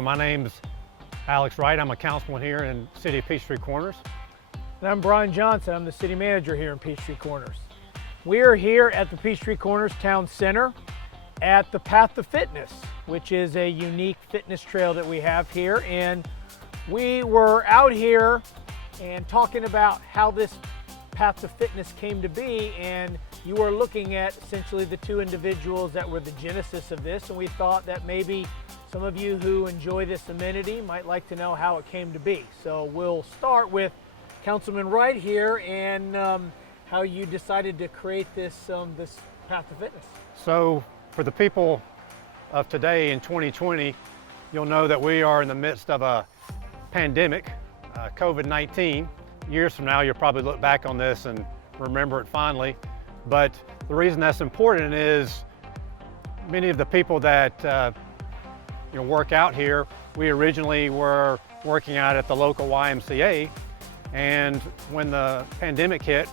Hello, my name's Alex Wright. I'm a councilman here in the city of Peachtree Corners. And I'm Brian Johnson. I'm the city manager here in Peachtree Corners. We are here at the Peachtree Corners Town Center at the Path to Fitness, which is a unique fitness trail that we have here. And we were out here and talking about how this Path to Fitness came to be, and you were looking at essentially the two individuals that were the genesis of this, and we thought that maybe some of you who enjoy this amenity might like to know how it came to be. So we'll start with Councilman Wright here and how you decided to create this Path to Fitness. So for the people of today in 2020, you'll know that we are in the midst of a pandemic, COVID-19. Years from now, you'll probably look back on this and remember it fondly. But the reason that's important is many of the people that work out here, we originally were working out at the local YMCA, and when the pandemic hit,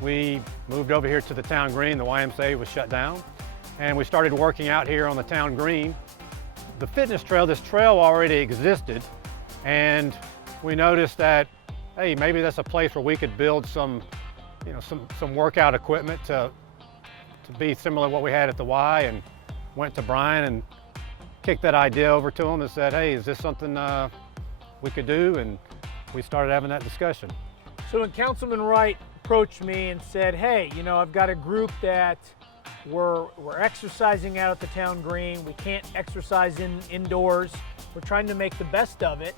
we moved over here to the town green. The YMCA was shut down, and we started working out here on the town green. The fitness trail, this trail already existed, and we noticed that, hey, maybe that's a place where we could build some workout equipment to be similar to what we had at the Y, and went to Brian and kicked that idea over to him and said, hey, is this something we could do? And we started having that discussion. So when Councilman Wright approached me and said, hey, I've got a group that we're exercising out at the town green. We can't exercise indoors. We're trying to make the best of it.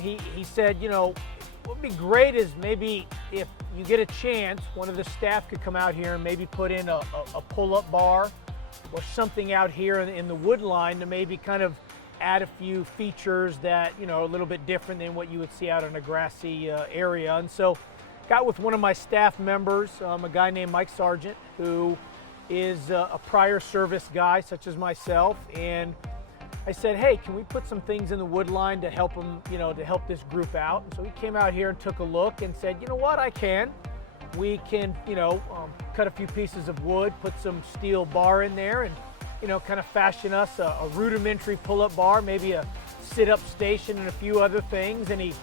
He said, what would be great is maybe if you get a chance, one of the staff could come out here and maybe put in a pull-up bar or something out here in the wood line to maybe kind of add a few features that, are a little bit different than what you would see out in a grassy area. And so got with one of my staff members, a guy named Mike Sargent, who is a prior service guy such as myself. And I said, hey, can we put some things in the wood line to help them, to help this group out? And so he came out here and took a look and said, you know what, I can. We can, cut a few pieces of wood, put some steel bar in there, and, kind of fashion us a rudimentary pull-up bar, maybe a sit-up station and a few other things. And he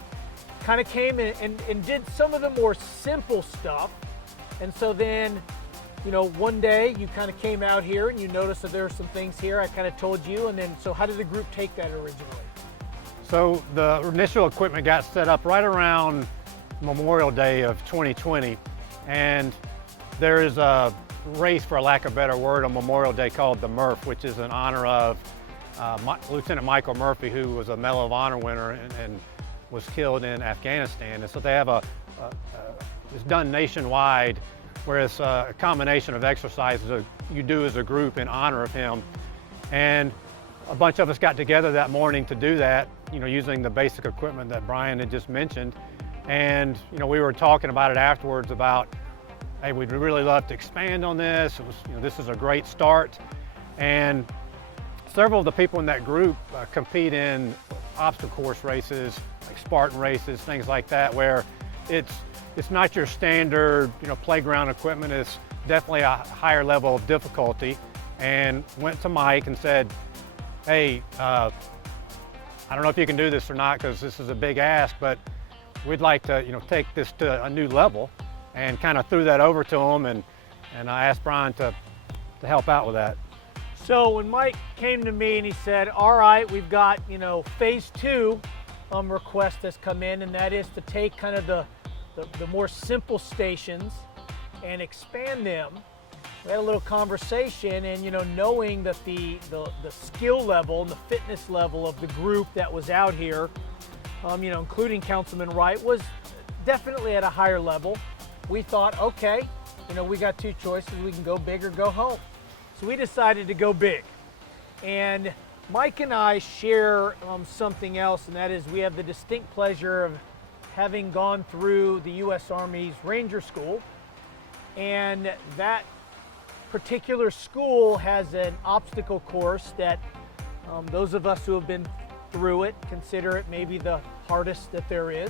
kind of came and did some of the more simple stuff. And so then, one day you kind of came out here and you noticed that there are some things here. I kind of told you, and then, so how did the group take that originally? So the initial equipment got set up right around Memorial Day of 2020. And there is a race, for lack of a better word, on Memorial Day called the Murph, which is in honor of Lieutenant Michael Murphy, who was a Medal of Honor winner and was killed in Afghanistan. And so they have it's done nationwide, where it's a combination of exercises you do as a group in honor of him. And a bunch of us got together that morning to do that, using the basic equipment that Brian had just mentioned. And we were talking about it afterwards about, hey, we'd really love to expand on this. It was, this is a great start. And several of the people in that group compete in obstacle course races, like Spartan races, things like that, where it's not your standard, playground equipment. It's definitely a higher level of difficulty. And went to Mike and said, hey, I don't know if you can do this or not, because this is a big ask, but we'd like to, take this to a new level, and kind of threw that over to him, and I asked Brian to help out with that. So when Mike came to me and he said, all right, we've got, phase 2 request has come in, and that is to take kind of the more simple stations and expand them. We had a little conversation, and knowing that the skill level and the fitness level of the group that was out here, including Councilman Wright, was definitely at a higher level. We thought, okay, we got two choices. We can go big or go home. So we decided to go big. And Mike and I share something else, and that is we have the distinct pleasure of having gone through the U.S. Army's Ranger School. And that particular school has an obstacle course that those of us who have been through it consider it maybe the hardest that there is.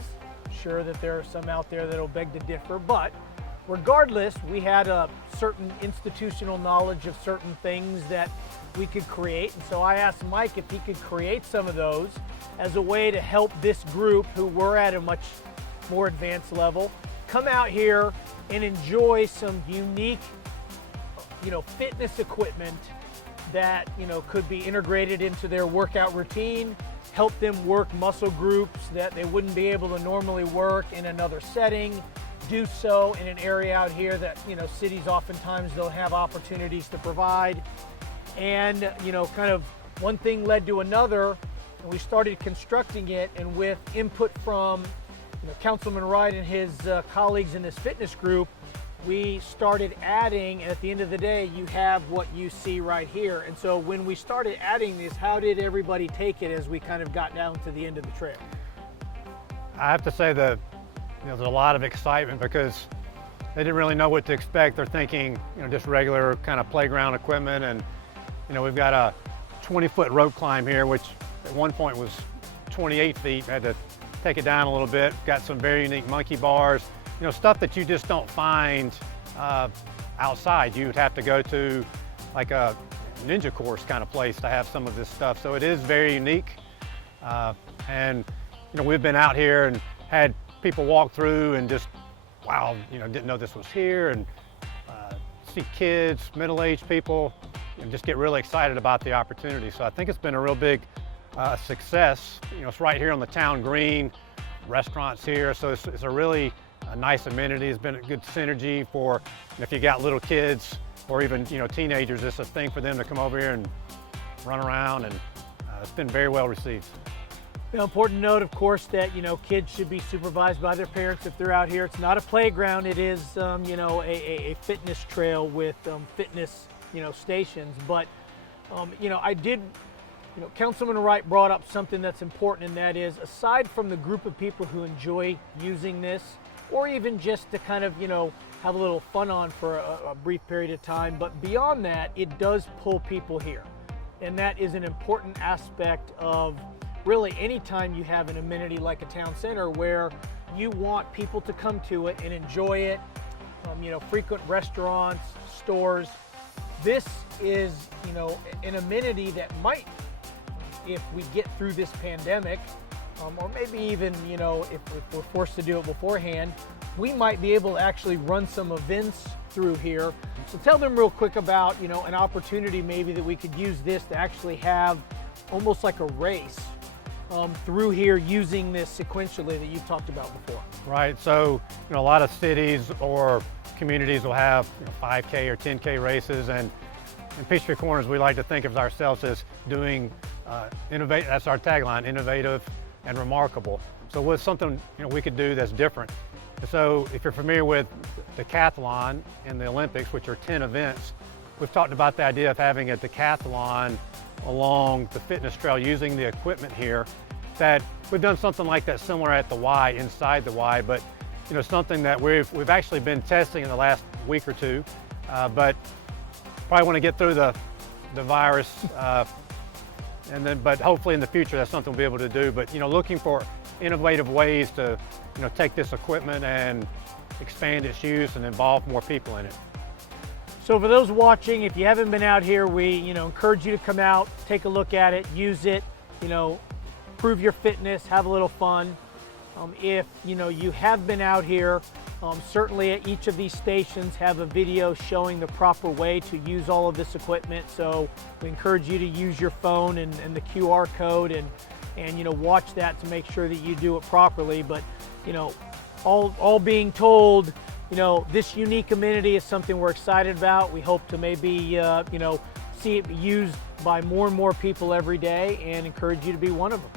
Sure that there are some out there that'll beg to differ, but regardless, we had a certain institutional knowledge of certain things that we could create. And so I asked Mike if he could create some of those as a way to help this group, who were at a much more advanced level, come out here and enjoy some unique, fitness equipment that, could be integrated into their workout routine, help them work muscle groups that they wouldn't be able to normally work in another setting, do so in an area out here that, cities oftentimes don't have opportunities to provide. And, kind of one thing led to another, and we started constructing it, and with input from Councilman Wright and his colleagues in this fitness group, we started adding, and at the end of the day, you have what you see right here. And so when we started adding this, how did everybody take it as we kind of got down to the end of the trail? I have to say that there's a lot of excitement because they didn't really know what to expect. They're thinking, just regular kind of playground equipment, and we've got a 20-foot rope climb here, which at one point was 28 feet. Had to take it down a little bit. Got some very unique monkey bars, stuff that you just don't find outside. You would have to go to like a ninja course kind of place to have some of this stuff. So it is very unique. And we've been out here and had people walk through and just, wow, didn't know this was here, and see kids, middle-aged people, and just get really excited about the opportunity. So I think it's been a real big success. It's right here on the town green, restaurants here, so it's a really nice amenity. It's been a good synergy for if you got little kids or even teenagers. It's a thing for them to come over here and run around, and it's been very well received. Important note, of course, that kids should be supervised by their parents if they're out here. It's not a playground. It is a fitness trail with fitness stations. But Councilman Wright brought up something that's important, and that is, aside from the group of people who enjoy using this, or even just to kind of have a little fun on for a brief period of time, but beyond that, it does pull people here, and that is an important aspect of really anytime you have an amenity like a town center where you want people to come to it and enjoy it. Frequent restaurants, stores. This is an amenity that might, if we get through this pandemic, or maybe even if we're forced to do it beforehand, we might be able to actually run some events through here. So tell them real quick about an opportunity maybe that we could use this to actually have almost like a race through here using this sequentially that you've talked about before. Right, so a lot of cities or communities will have 5K or 10K races, and in Peachtree Corners we like to think of ourselves as doing innovate. That's our tagline: innovative and remarkable. So what's something we could do that's different? So if you're familiar with decathlon in the Olympics, which are 10 events, we've talked about the idea of having a decathlon along the fitness trail using the equipment here. That we've done something like that similar at the Y, inside the Y, but something that we've actually been testing in the last week or two, but probably want to get through the virus, but hopefully in the future that's something we'll be able to do. But looking for innovative ways to take this equipment and expand its use and involve more people in it. So for those watching, if you haven't been out here, we encourage you to come out, take a look at it, use it, prove your fitness, have a little fun. If you have been out here, certainly at each of these stations have a video showing the proper way to use all of this equipment. So we encourage you to use your phone and the QR code and watch that to make sure that you do it properly. But all being told, this unique amenity is something we're excited about. We hope to maybe see it used by more and more people every day, and encourage you to be one of them.